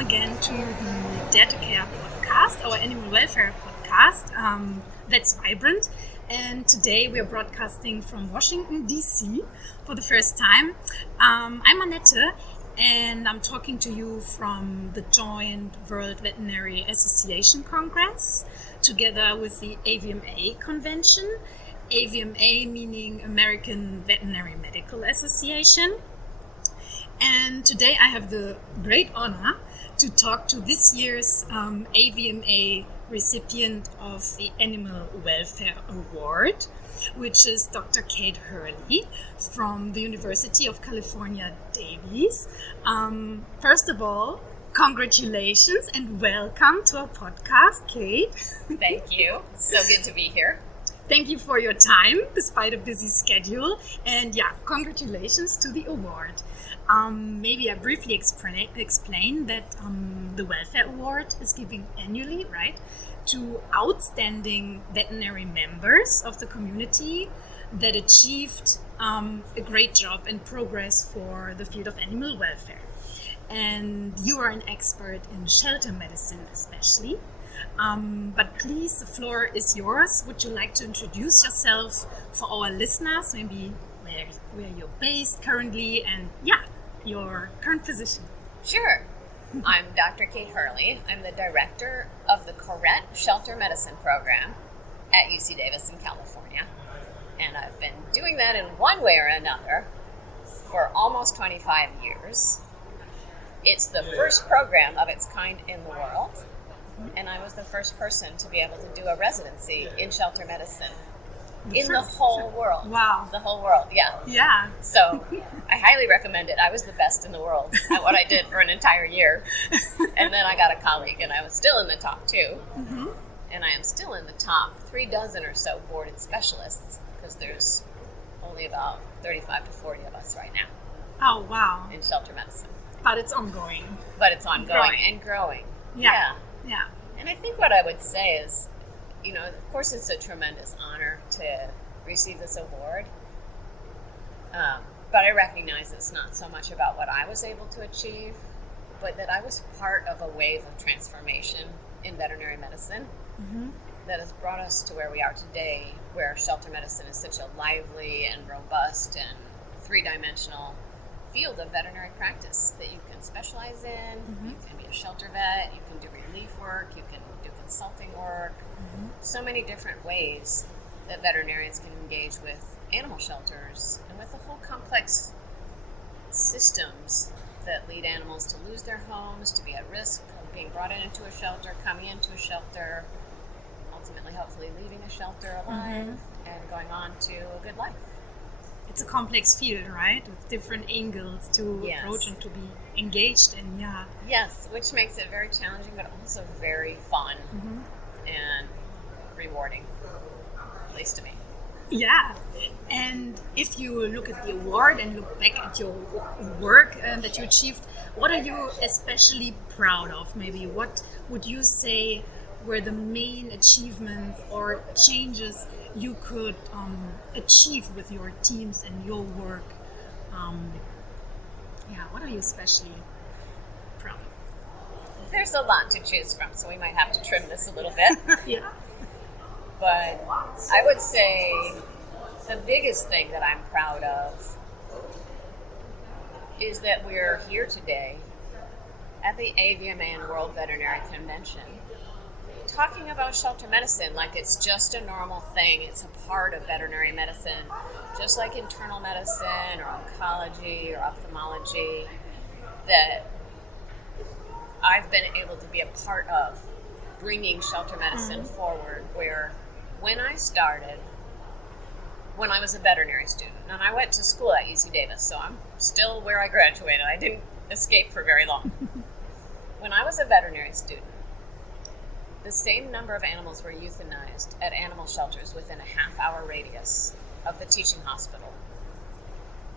again to the Dare to Care podcast, our animal welfare podcast that's vibrant. And today we are broadcasting from Washington D.C. for the first time. I'm Annette, and I'm talking to you from the joint World Veterinary Association Congress, together with the AVMA convention. AVMA meaning American Veterinary Medical Association. And today I have the great honor to talk to this year's AVMA recipient of the Animal Welfare Award, which is Dr. Kate Hurley from the University of California, Davis. First of all, congratulations and welcome to our podcast, Kate. Thank you. So good to be here. Thank you for your time, despite a busy schedule. And yeah, congratulations to the award. Maybe I briefly explain that the Welfare Award is given annually, right, to outstanding veterinary members of the community that achieved a great job and progress for the field of animal welfare. And you are an expert in shelter medicine especially. But please, the floor is yours. Would you like to introduce yourself for our listeners, maybe where you're based currently and your current position? Sure. I'm Dr. Kate Hurley. I'm the director of the Correct Shelter Medicine Program at UC Davis in California. And I've been doing that in one way or another for almost 25 years. It's the first program of its kind in the world. And I was the first person to be able to do a residency in shelter medicine the whole world. Wow. The whole world, yeah. Yeah. So I highly recommend it. I was the best in the world at what I did for an entire year. And then I got a colleague, and I was still in the top 2. Mm-hmm. And I am still in the top 36 or so boarded specialists, because there's only about 35 to 40 of us right now. Oh, wow. In shelter medicine. But it's ongoing. And growing. Yeah. And I think what I would say is, of course it's a tremendous honor to receive this award, but I recognize it's not so much about what I was able to achieve, but that I was part of a wave of transformation in veterinary medicine that has brought us to where we are today, where shelter medicine is such a lively and robust and three-dimensional field of veterinary practice that you can specialize in. You can be a shelter vet, you can do relief work, you can do consulting work. So many different ways that veterinarians can engage with animal shelters and with the whole complex systems that lead animals to lose their homes, to be at risk of being brought into a shelter, coming into a shelter, ultimately hopefully leaving a shelter alive and going on to a good life. It's a complex field, right? With different angles to approach and to be engaged in, Yes, which makes it very challenging, but also very fun and rewarding, at least to me. Yeah, and if you look at the award and look back at your work that you achieved, what are you especially proud of? Maybe what would you say were the main achievements or changes you could achieve with your teams and your work? What are you especially proud of? There's a lot to choose from, so we might have to trim this a little bit. Yeah. But I would say the biggest thing that I'm proud of is that we're here today at the AVMA and World Veterinary Convention talking about shelter medicine like it's just a normal thing. It's a part of veterinary medicine, just like internal medicine or oncology or ophthalmology, that I've been able to be a part of bringing shelter medicine forward, where when I started, when I was a veterinary student, and I went to school at UC Davis, so I'm still where I graduated. I didn't escape for very long. When I was a veterinary student, the same number of animals were euthanized at animal shelters within a half-hour radius of the teaching hospital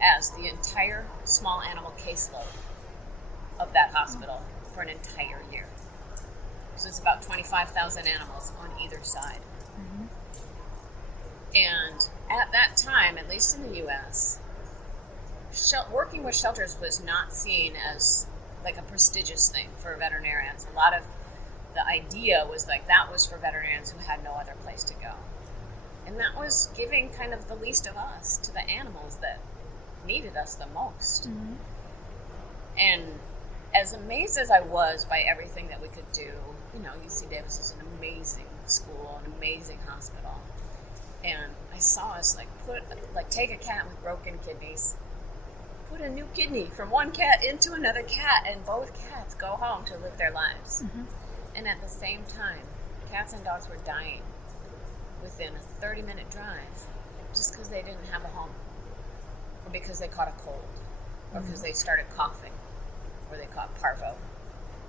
as the entire small animal caseload of that hospital for an entire year. So it's about 25,000 animals on either side. And at that time, at least in the U.S., working with shelters was not seen as like a prestigious thing for veterinarians. A lot of the idea was like that was for veterinarians who had no other place to go. And that was giving kind of the least of us to the animals that needed us the most. Mm-hmm. And as amazed as I was by everything that we could do, UC Davis is an amazing school, an amazing hospital. And I saw us take a cat with broken kidneys, put a new kidney from one cat into another cat, and both cats go home to live their lives. Mm-hmm. And at the same time, cats and dogs were dying within a 30-minute drive just because they didn't have a home, or because they caught a cold, or because they started coughing, or they caught parvo,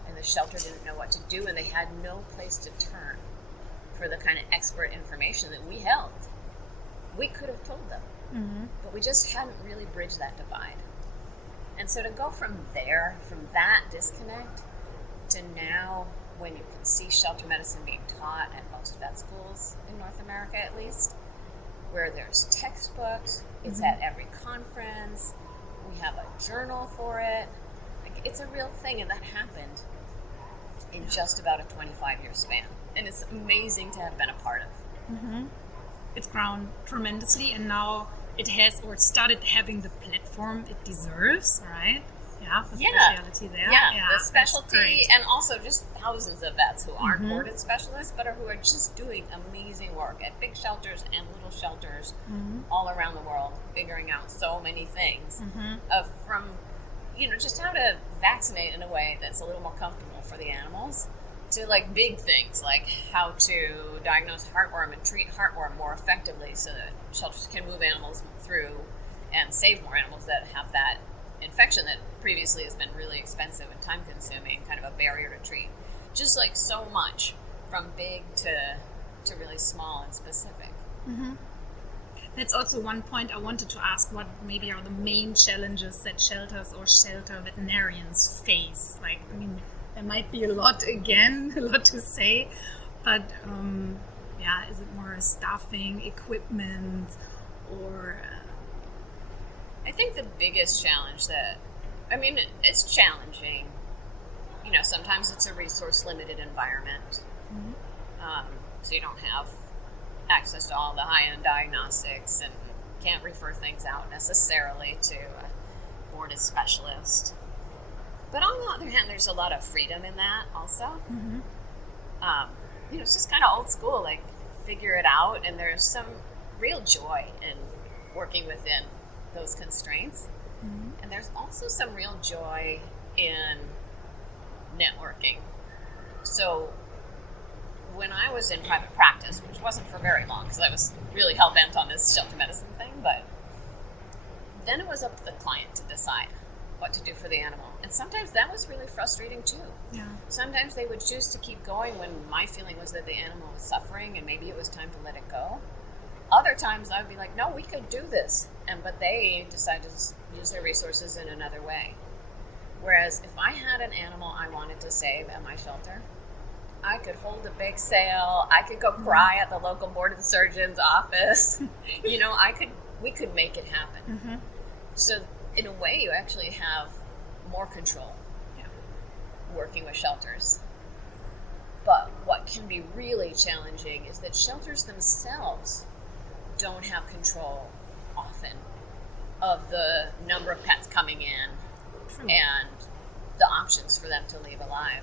and the shelter didn't know what to do, and they had no place to turn for the kind of expert information that we held. We could have told them, but we just hadn't really bridged that divide. And so to go from there, from that disconnect, to now when you can see shelter medicine being taught at most vet schools in North America at least, where there's textbooks, it's at every conference, we have a journal for it. Like, it's a real thing, and that happened in just about a 25-year span. And it's amazing to have been a part of. Mm-hmm. It's grown tremendously, and now it has, or started having the platform it deserves, right? Yeah, the specialty there. Yeah, the specialty, and also just thousands of vets who aren't boarded specialists, but who are just doing amazing work at big shelters and little shelters all around the world, figuring out so many things from just how to vaccinate in a way that's a little more comfortable for the animals, to like big things like how to diagnose heartworm and treat heartworm more effectively so that shelters can move animals through and save more animals that have that infection that previously has been really expensive and time consuming, kind of a barrier to treat. Just like so much from big to really small and specific. That's also one point I wanted to ask, what maybe are the main challenges that shelters or shelter veterinarians face? Like, I mean, there might be a lot to say, but is it more staffing, equipment, or... I think the biggest challenge it's challenging. Sometimes it's a resource-limited environment. So you don't have access to all the high-end diagnostics and can't refer things out necessarily to a boarded specialist. But on the other hand, there's a lot of freedom in that also. It's just kind of old school, like figure it out, and there's some real joy in working within those constraints. And there's also some real joy in networking. So when I was in private practice, which wasn't for very long because I was really hell-bent on this shelter medicine thing, but then it was up to the client to decide what to do for the animal. And sometimes that was really frustrating too. Yeah. Sometimes they would choose to keep going when my feeling was that the animal was suffering and maybe it was time to let it go. Other times I would be like, no, we could do this. But they decided to use their resources in another way. Whereas if I had an animal I wanted to save at my shelter, I could hold a bake sale. I could go cry at the local board of the surgeon's office. We could make it happen. So in a way, you actually have more control working with shelters. But what can be really challenging is that shelters themselves don't have control often of the number of pets coming in and the options for them to leave alive.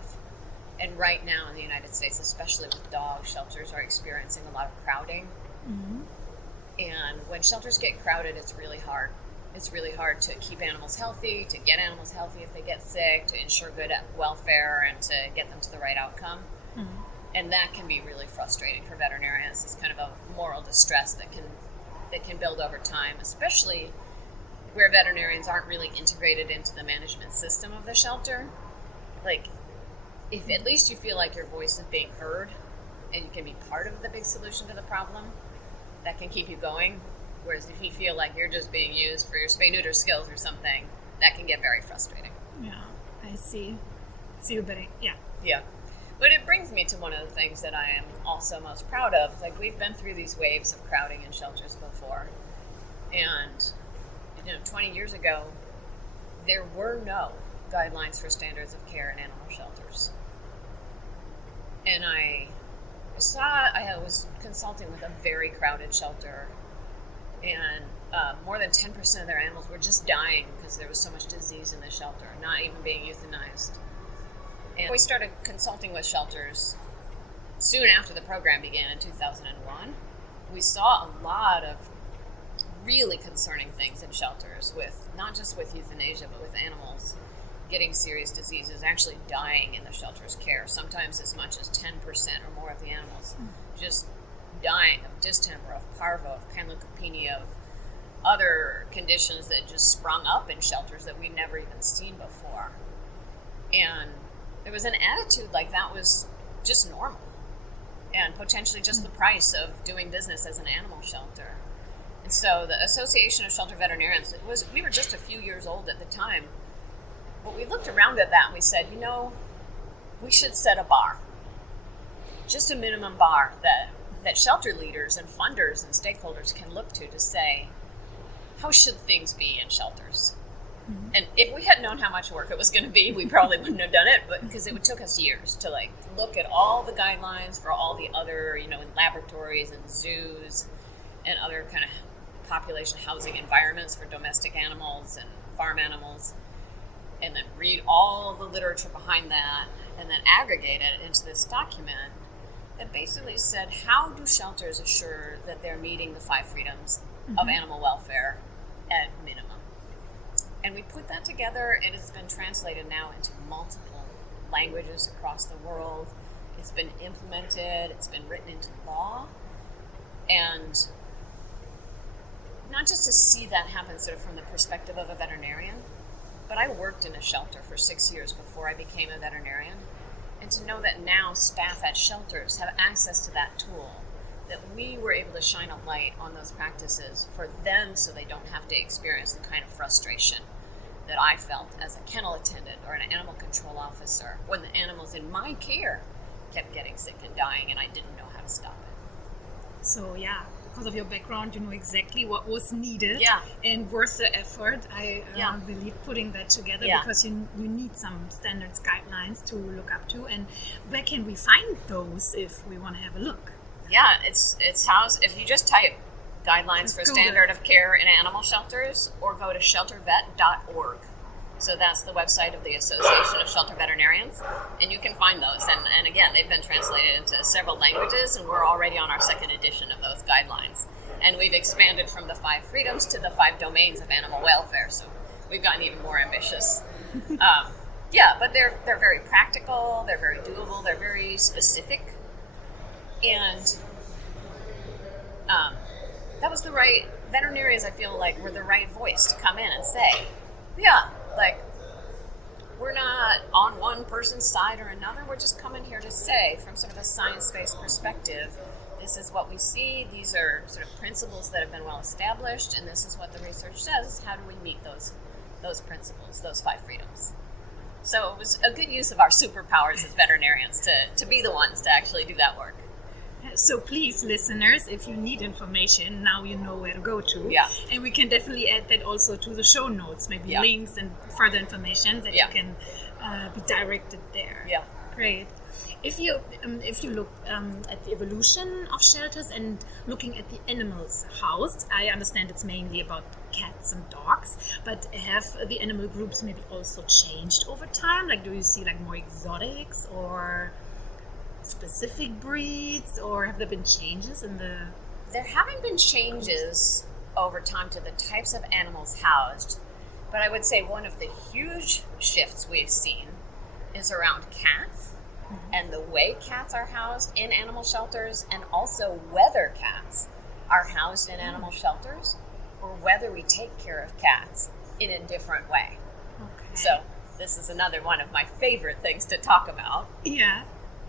And right now in the United States, especially with dogs, shelters are experiencing a lot of crowding. And when shelters get crowded, it's really hard. It's really hard to keep animals healthy, to get animals healthy if they get sick, to ensure good welfare, and to get them to the right outcome. And that can be really frustrating for veterinarians. It's kind of a moral distress that can build over time, especially where veterinarians aren't really integrated into the management system of the shelter. Like, if at least you feel like your voice is being heard and you can be part of the big solution to the problem, that can keep you going. Whereas if you feel like you're just being used for your spay-neuter skills or something, that can get very frustrating. Yeah, I see. Yeah. But it brings me to one of the things that I am also most proud of. Like, we've been through these waves of crowding in shelters before. And, 20 years ago, there were no guidelines for standards of care in animal shelters. And I was consulting with a very crowded shelter, and more than 10% of their animals were just dying because there was so much disease in the shelter, not even being euthanized. And we started consulting with shelters soon after the program began in 2001. We saw a lot of really concerning things in shelters, with not just with euthanasia, but with animals getting serious diseases, actually dying in the shelter's care. Sometimes as much as 10% or more of the animals just dying of distemper, of parvo, of panleukopenia, of other conditions that just sprung up in shelters that we'd never even seen before. And there was an attitude like that was just normal, and potentially just the price of doing business as an animal shelter. And so the Association of Shelter Veterinarians, we were just a few years old at the time, but we looked around at that and we said, we should set a bar, just a minimum bar that shelter leaders and funders and stakeholders can look to say, how should things be in shelters? Mm-hmm. And if we had known how much work it was going to be, we probably wouldn't have done it, but because it took us years to look at all the guidelines for all the other, in laboratories and zoos and other kind of population housing environments for domestic animals and farm animals, and then read all the literature behind that, and then aggregate it into this document that basically said, how do shelters assure that they're meeting the 5 freedoms of animal welfare at minimum? And we put that together, and it's been translated now into multiple languages across the world. It's been implemented, it's been written into law, and not just to see that happen sort of from the perspective of a veterinarian, but I worked in a shelter for 6 years before I became a veterinarian, and to know that now staff at shelters have access to that tool, that we were able to shine a light on those practices for them so they don't have to experience the kind of frustration that I felt as a kennel attendant or an animal control officer when the animals in my care kept getting sick and dying and I didn't know how to stop it. So because of your background, you know exactly what was needed and worth the effort. I believe putting that together because you need some standards guidelines to look up to. And where can we find those if we want to have a look? Yeah, it's housed, if you just type guidelines for standard of care in animal shelters, or go to sheltervet.org. So that's the website of the Association of Shelter Veterinarians, and you can find those. And again, they've been translated into several languages, and we're already on our 2nd edition of those guidelines. And we've expanded from the 5 freedoms to the 5 domains of animal welfare, so we've gotten even more ambitious. But they're very practical, they're very doable, they're very specific. And that was the right, veterinarians I feel like were the right voice to come in and say, we're not on one person's side or another, we're just coming here to say, from sort of a science-based perspective, this is what we see, these are sort of principles that have been well established, and this is what the research says, how do we meet those principles, those 5 freedoms. So it was a good use of our superpowers as veterinarians to be the ones to actually do that work. So please, listeners, if you need information, now you know where to go to. Yeah. And we can definitely add that also to the show notes, maybe links and further information that you can be directed there. Yeah. Great. If you look at the evolution of shelters and looking at the animals housed, I understand it's mainly about cats and dogs, but have the animal groups maybe also changed over time? Do you see more exotics or specific breeds, or have there been changes in the... There haven't been changes over time to the types of animals housed, but I would say one of the huge shifts we've seen is around cats and the way cats are housed in animal shelters, and also whether cats are housed in animal shelters or whether we take care of cats in a different way. Okay. So this is another one of my favorite things to talk about. Yeah.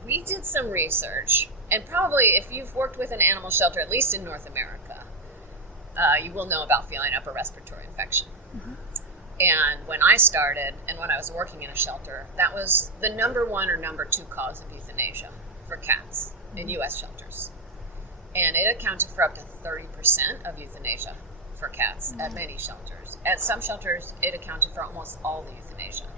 We did some research, and probably if you've worked with an animal shelter, at least in North America, you will know about feline upper respiratory infection. Mm-hmm. And when I started, and when I was working in a shelter, that was the number 1 or number 2 cause of euthanasia for cats in U.S. shelters. And it accounted for up to 30% of euthanasia for cats at many shelters. At some shelters, it accounted for almost all the euthanasia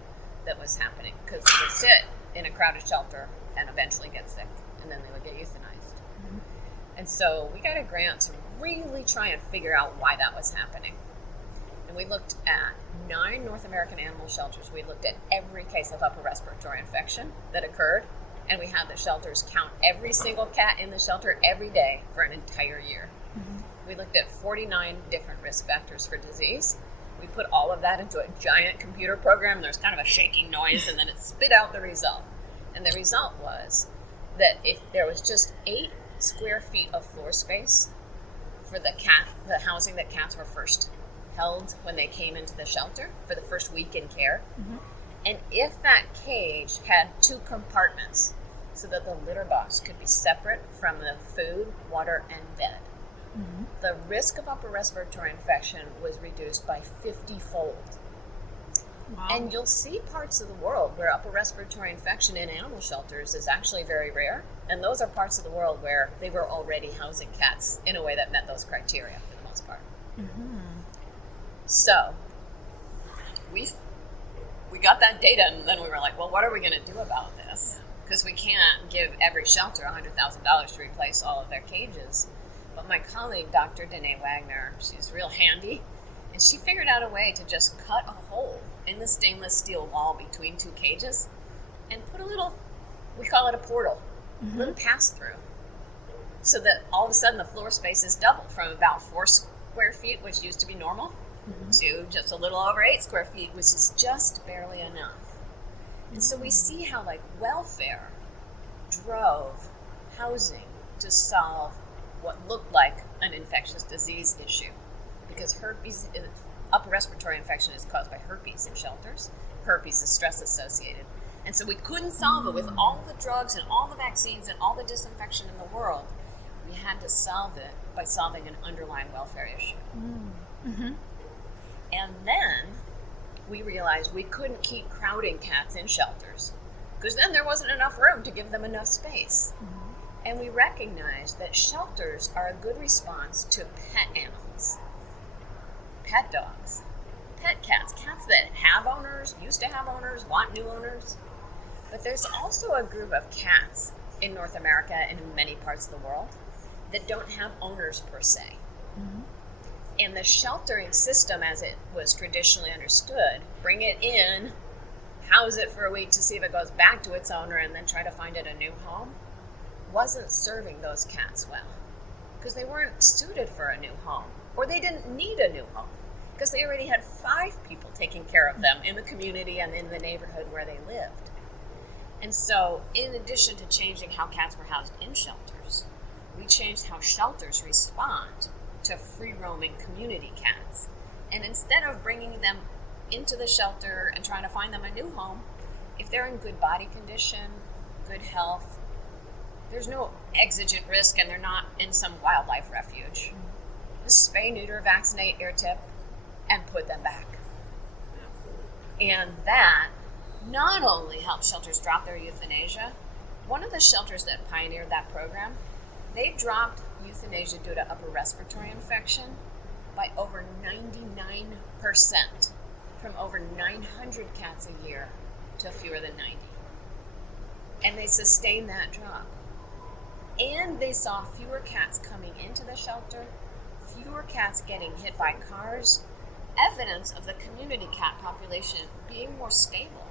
that was happening, because they would sit in a crowded shelter and eventually get sick, and then they would get euthanized. Mm-hmm. And so we got a grant to really try and figure out why that was happening. And we looked at 9 North American animal shelters. We looked at every case of upper respiratory infection that occurred, and we had the shelters count every single cat in the shelter every day for an entire year. Mm-hmm. We looked at 49 different risk factors for disease. We put all of that into a giant computer program. There's kind of a shaking noise, and then it spit out the result. And the result was that if there was just 8 square feet of floor space for the housing that cats were first held when they came into the shelter for the first week in care, mm-hmm. and if that cage had 2 compartments so that the litter box could be separate from the food, water, and bed, mm-hmm. the risk of upper respiratory infection was reduced by 50-fold. Wow. And you'll see parts of the world where upper respiratory infection in animal shelters is actually very rare, and those are parts of the world where they were already housing cats in a way that met those criteria for the most part. Mm-hmm. So we got that data, and then we were like, well, what are we going to do about this? Because we can't give every shelter $100,000 to replace all of their cages. But my colleague, Dr. Danae Wagner, she's real handy, and she figured out a way to just cut a hole in the stainless steel wall between 2 cages and put a little, we call it a portal, mm-hmm. a little pass-through, so that all of a sudden the floor space is doubled from about 4 square feet, which used to be normal, mm-hmm. to just a little over 8 square feet, which is just barely enough. And so we see how, like, welfare drove housing to solve what looked like an infectious disease issue. Because upper respiratory infection is caused by herpes in shelters. Herpes is stress associated. And so we couldn't solve it with all the drugs and all the vaccines and all the disinfection in the world. We had to solve it by solving an underlying welfare issue. Mm-hmm. And then we realized we couldn't keep crowding cats in shelters, because then there wasn't enough room to give them enough space. Mm-hmm. And we recognized that shelters are a good response to pet animals. Pet dogs, pet cats, cats that have owners, used to have owners, want new owners. But there's also a group of cats in North America and in many parts of the world that don't have owners per se. Mm-hmm. And the sheltering system, as it was traditionally understood, bring it in, house it for a week to see if it goes back to its owner, and then try to find it a new home, wasn't serving those cats well, because they weren't suited for a new home, or they didn't need a new home, because they already had 5 people taking care of them in the community and in the neighborhood where they lived. And so, in addition to changing how cats were housed in shelters, we changed how shelters respond to free-roaming community cats. And instead of bringing them into the shelter and trying to find them a new home, if they're in good body condition, good health, there's no exigent risk, and they're not in some wildlife refuge, just spay, neuter, vaccinate, ear tip, and put them back. And that not only helps shelters drop their euthanasia, one of the shelters that pioneered that program, they dropped euthanasia due to upper respiratory infection by over 99%, from over 900 cats a year to fewer than 90. And they sustained that drop. And they saw fewer cats coming into the shelter, fewer cats getting hit by cars, evidence of the community cat population being more stable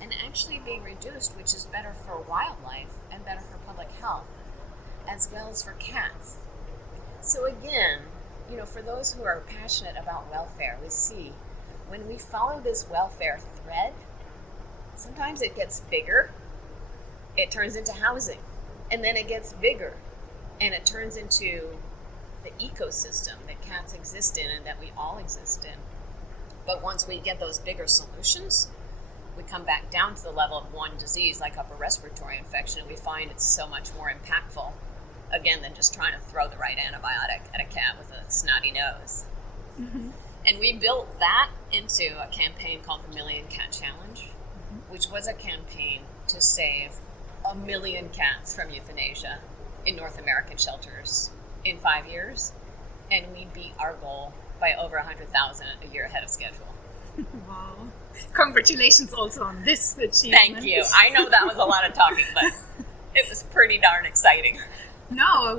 and actually being reduced, which is better for wildlife and better for public health, as well as for cats. So again, for those who are passionate about welfare, we see when we follow this welfare thread, sometimes it gets bigger, it turns into housing, and then it gets bigger, and it turns into the ecosystem that cats exist in and that we all exist in. But once we get those bigger solutions, we come back down to the level of one disease like upper respiratory infection, and we find it's so much more impactful, again, than just trying to throw the right antibiotic at a cat with a snotty nose. Mm-hmm. And we built that into a campaign called the Million Cat Challenge, mm-hmm. which was a campaign to save 1 million cats from euthanasia in North American shelters in 5 years, and we beat our goal by over 100,000 a year ahead of schedule. Wow. Congratulations also on this achievement. Thank you. I know that was a lot of talking, but it was pretty darn exciting. No,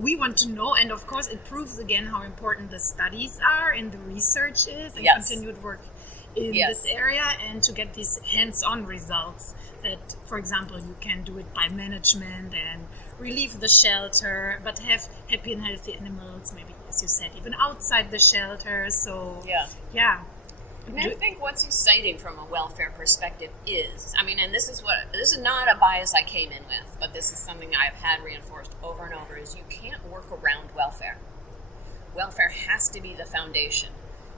we want to know, and of course it proves again how important the studies are and the research is and continued work in this area, and to get these hands-on results that, for example, you can do it by management and relieve the shelter, but have happy and healthy animals, maybe, as you said, even outside the shelter. So, yeah. And I think what's exciting from a welfare perspective is, and this is not a bias I came in with, but this is something I've had reinforced over and over, is you can't work around welfare. Welfare has to be the foundation.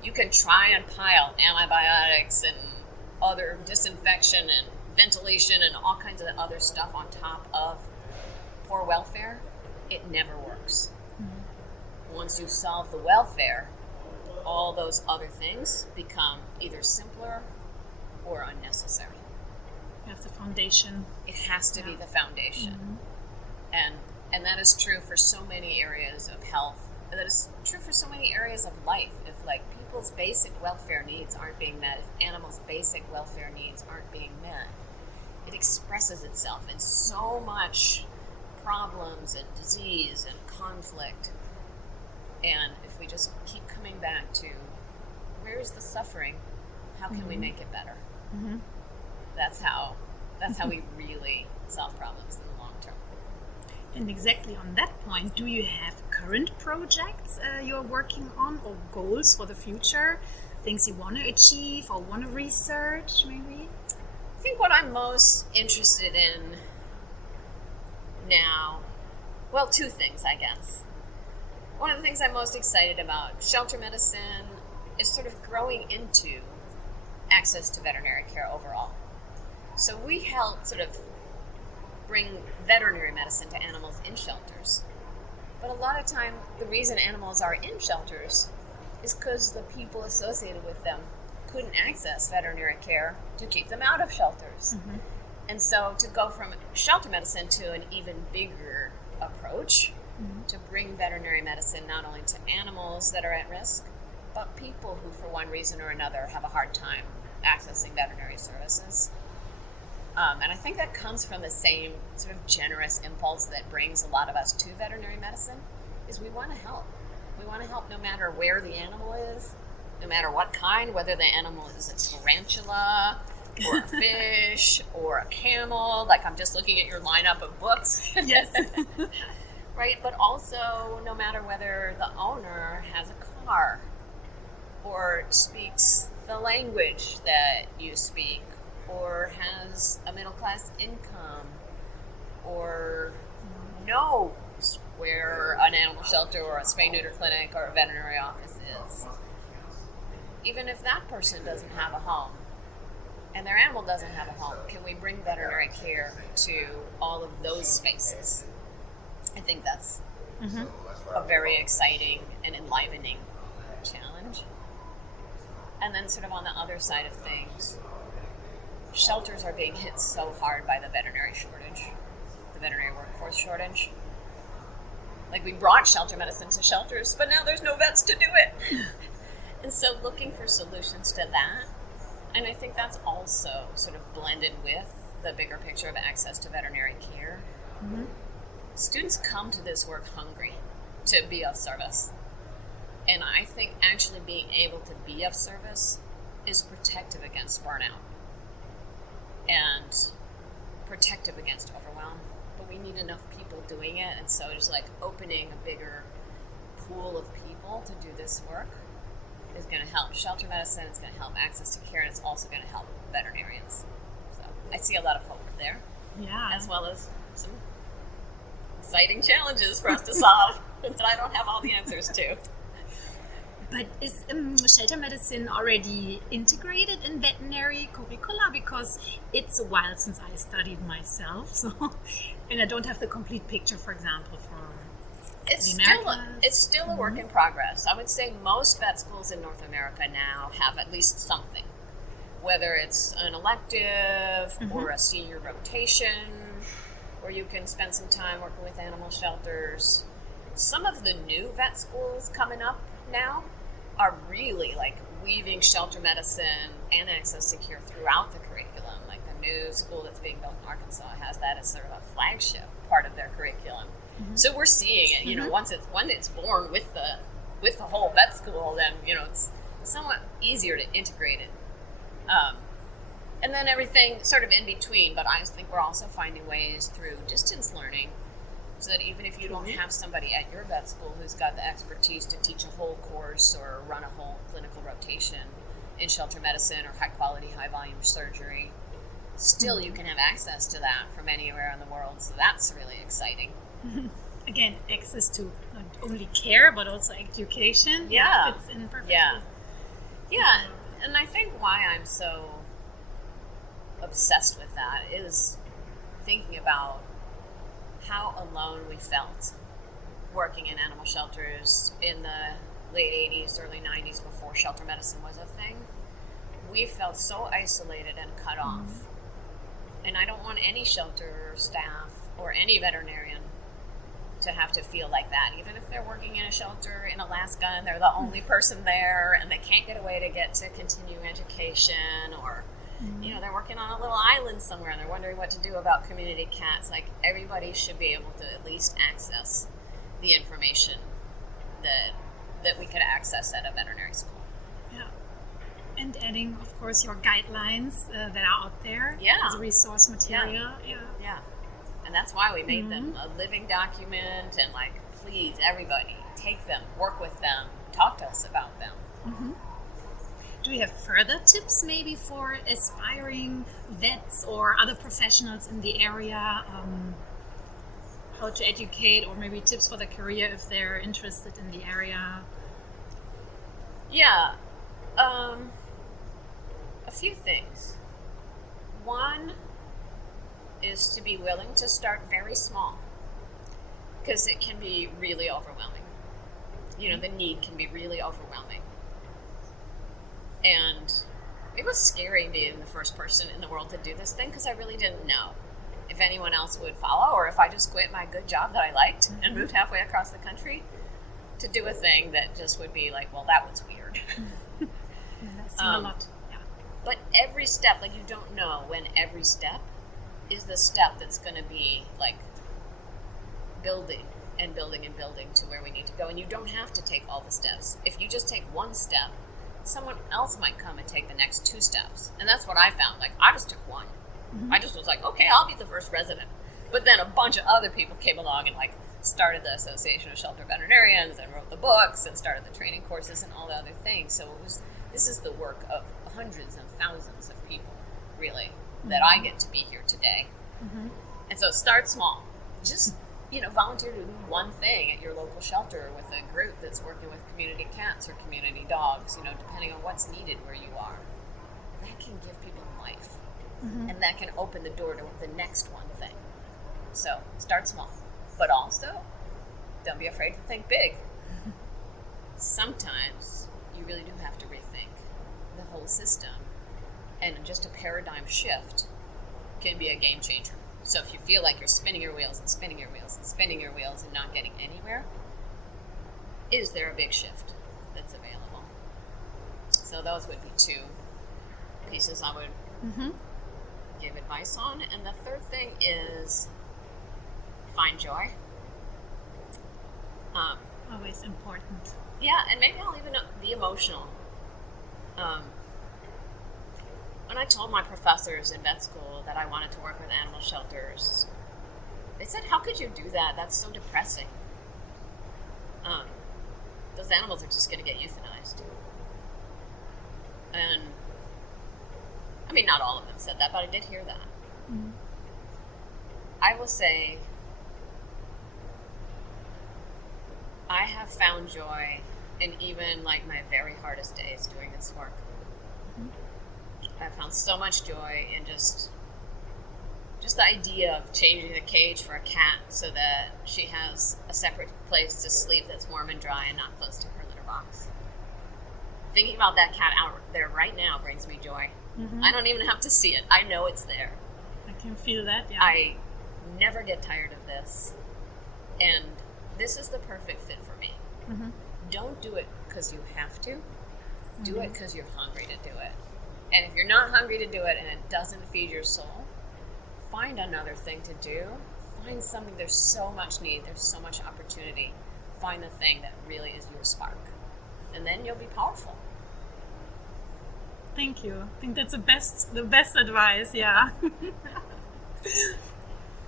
You can try and pile antibiotics and other disinfection and ventilation and all kinds of other stuff on top of poor welfare. It never works. Mm-hmm. Once you solve the welfare, all those other things become either simpler or unnecessary. You have the foundation. It has to be the foundation. Mm-hmm. And that is true for so many areas of health. That is true for so many areas of life. If people's basic welfare needs aren't being met, if animals' basic welfare needs aren't being met, it expresses itself in so much problems and disease and conflict. And if we just keep coming back to where's the suffering, how can we make it better? Mm-hmm. That's how we really solve problems in the long term. And exactly on that point, do you have current projects you're working on, or goals for the future? Things you want to achieve or want to research, maybe? I think what I'm most interested in now, well, two things, I guess. One of the things I'm most excited about, shelter medicine, is sort of growing into access to veterinary care overall. So we help sort of bring veterinary medicine to animals in shelters. But a lot of time, the reason animals are in shelters is because the people associated with them couldn't access veterinary care to keep them out of shelters. Mm-hmm. And so to go from shelter medicine to an even bigger approach, to bring veterinary medicine not only to animals that are at risk, but people who, for one reason or another, have a hard time accessing veterinary services. And I think that comes from the same sort of generous impulse that brings a lot of us to veterinary medicine, is we want to help. We want to help no matter where the animal is, no matter what kind, whether the animal is a tarantula, or a fish, or a camel. I'm just looking at your lineup of books. Yes. Right, but also no matter whether the owner has a car or speaks the language that you speak or has a middle-class income or knows where an animal shelter or a spay-neuter clinic or a veterinary office is. Even if that person doesn't have a home and their animal doesn't have a home, can we bring veterinary care to all of those spaces? I think that's a very exciting and enlivening challenge. And then sort of on the other side of things, shelters are being hit so hard by the veterinary shortage, the veterinary workforce shortage. We brought shelter medicine to shelters, but now there's no vets to do it. And so looking for solutions to that, and I think that's also sort of blended with the bigger picture of access to veterinary care. Mm-hmm. Students come to this work hungry to be of service. And I think actually being able to be of service is protective against burnout and protective against overwhelm. But we need enough people doing it, and so just opening a bigger pool of people to do this work is going to help shelter medicine, it's going to help access to care, and it's also going to help veterinarians. So I see a lot of hope there. Yeah. As well as some exciting challenges for us to solve that I don't have all the answers to. But is shelter medicine already integrated in veterinary curricula? Because it's a while since I studied myself, and I don't have the complete picture, for example, for it's still a work in progress. I would say most vet schools in North America now have at least something, whether it's an elective or a senior rotation, where you can spend some time working with animal shelters. Some of the new vet schools coming up now are really weaving shelter medicine and access to care throughout the curriculum. Like the new school that's being built in Arkansas has that as sort of a flagship part of their curriculum. Mm-hmm. So we're seeing it, you know, once it's born with the whole vet school, then, you know, it's somewhat easier to integrate it. And then everything sort of in between, but I think we're also finding ways through distance learning so that even if you don't have somebody at your vet school who's got the expertise to teach a whole course or run a whole clinical rotation in shelter medicine or high quality, high volume surgery, still you can have access to that from anywhere in the world. So that's really exciting. Again, access to not only care, but also education. Yeah. Fits in perfectly. Yeah. And I think why I'm so obsessed with that is thinking about how alone we felt working in animal shelters in the late 80s, early 90s, before shelter medicine was a thing. We felt so isolated and cut off. And I don't want any shelter staff or any veterinarian to have to feel like that. Even if they're working in a shelter in Alaska and they're the only person there and they can't get away to get to continuing education, or you know, they're working on a little island somewhere and they're wondering what to do about community cats. Like, everybody should be able to at least access the information that we could access at a veterinary school. Yeah. And adding, of course, your guidelines that are out there as a resource material. Yeah. And that's why we made them a living document, and like, please, everybody, take them, work with them, talk to us about them. Do we have further tips maybe for aspiring vets or other professionals in the area? How to educate, or maybe tips for the career if they're interested in the area? Yeah. A few things. One is to be willing to start very small, because it can be really overwhelming. You know, the need can be really overwhelming. And it was scary being the first person in the world to do this thing, because I really didn't know if anyone else would follow, or if I just quit my good job that I liked and moved halfway across the country to do a thing that just would be like, well, that was weird. I've seen a lot. Yeah. But every step, like, you don't know when every step is the step that's going to be like building and building and building to where we need to go. And you don't have to take all the steps. If you just take one step, someone else might come and take the next 2 steps. And that's what I found. Like, I just took one. I just was like, okay, I'll be the first resident. But then a bunch of other people came along and like started the Association of Shelter Veterinarians and wrote the books and started the training courses and all the other things. So this is the work of hundreds and thousands of people, really, that I get to be here today. And so start small. Just, you know, volunteer to do one thing at your local shelter with a group that's working with community cats or community dogs, you know, depending on what's needed where you are. That can give people life. And that can open the door to the next one thing. So start small. But also, don't be afraid to think big. Sometimes you really do have to rethink the whole system. And just a paradigm shift can be a game changer. So if you feel like you're spinning your wheels and spinning your wheels and spinning your wheels and not getting anywhere, is there a big shift that's available? So those would be 2 pieces I would give advice on. And the third thing is find joy. Always important. Yeah, and maybe I'll even be emotional. When I told my professors in vet school that I wanted to work with animal shelters, they said, how could you do that? That's so depressing. Those animals are just going to get euthanized. And, I mean, not all of them said that, but I did hear that. I will say, I have found joy in even, like, my very hardest days doing this work. I found so much joy in just the idea of changing the cage for a cat so that she has a separate place to sleep that's warm and dry and not close to her litter box. Thinking about that cat out there right now brings me joy. I don't even have to see it. I know it's there. I can feel that, yeah. I never get tired of this. And this is the perfect fit for me. Don't do it because you have to. Do it because you're hungry to do it. And if you're not hungry to do it and it doesn't feed your soul, find another thing to do. Find something. There's so much need. There's so much opportunity. Find the thing that really is your spark. And then you'll be powerful. Thank you. I think that's the best advice, yeah.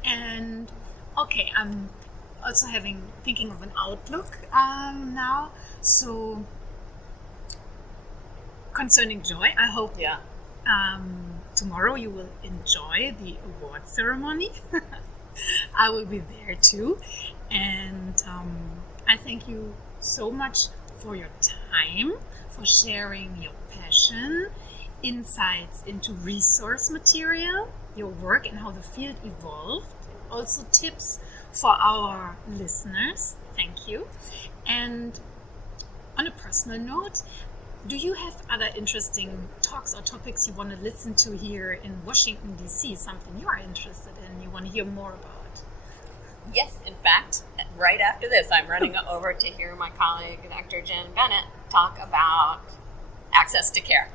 And okay, I'm also thinking of an outlook now. So concerning joy, I hope tomorrow you will enjoy the award ceremony. I will be there too. And I thank you so much for your time, for sharing your passion, insights into resource material, your work and how the field evolved, also tips for our listeners. Thank you. And on a personal note, do you have other interesting talks or topics you want to listen to here in Washington, D.C., something you are interested in, you want to hear more about? Yes, in fact, right after this, I'm running over to hear my colleague, Dr. Jen Bennett, talk about access to care.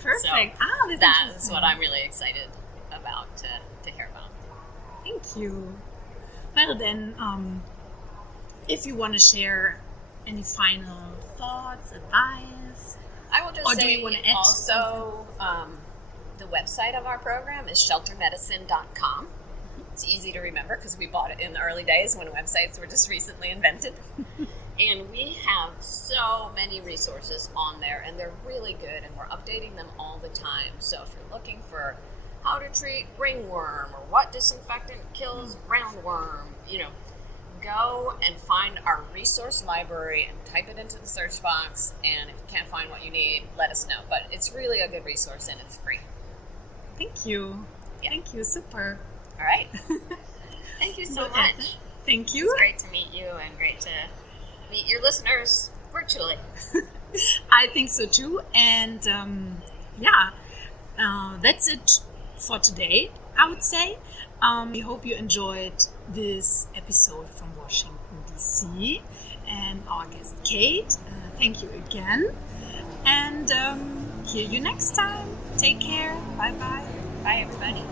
Perfect. So that's what I'm really excited about to hear about. Thank you. Well then, if you want to share any final thoughts, advice, I will just say also the website of our program is sheltermedicine.com. It's easy to remember because we bought it in the early days when websites were just recently invented. And we have so many resources on there, and they're really good, and we're updating them all the time. So if you're looking for how to treat ringworm or what disinfectant kills roundworm, go and find our resource library and type it into the search box. And if you can't find what you need, let us know. But it's really a good resource, and it's free. Thank you. Yeah. Thank you. Super. All right. Thank you so much. Thank you. It's great to meet you and great to meet your listeners virtually. I think so too. And that's it for today, I would say. We hope you enjoyed this episode from Washington, D.C. and our guest, Kate. Thank you again. And hear you next time. Take care. Bye-bye. Bye, everybody.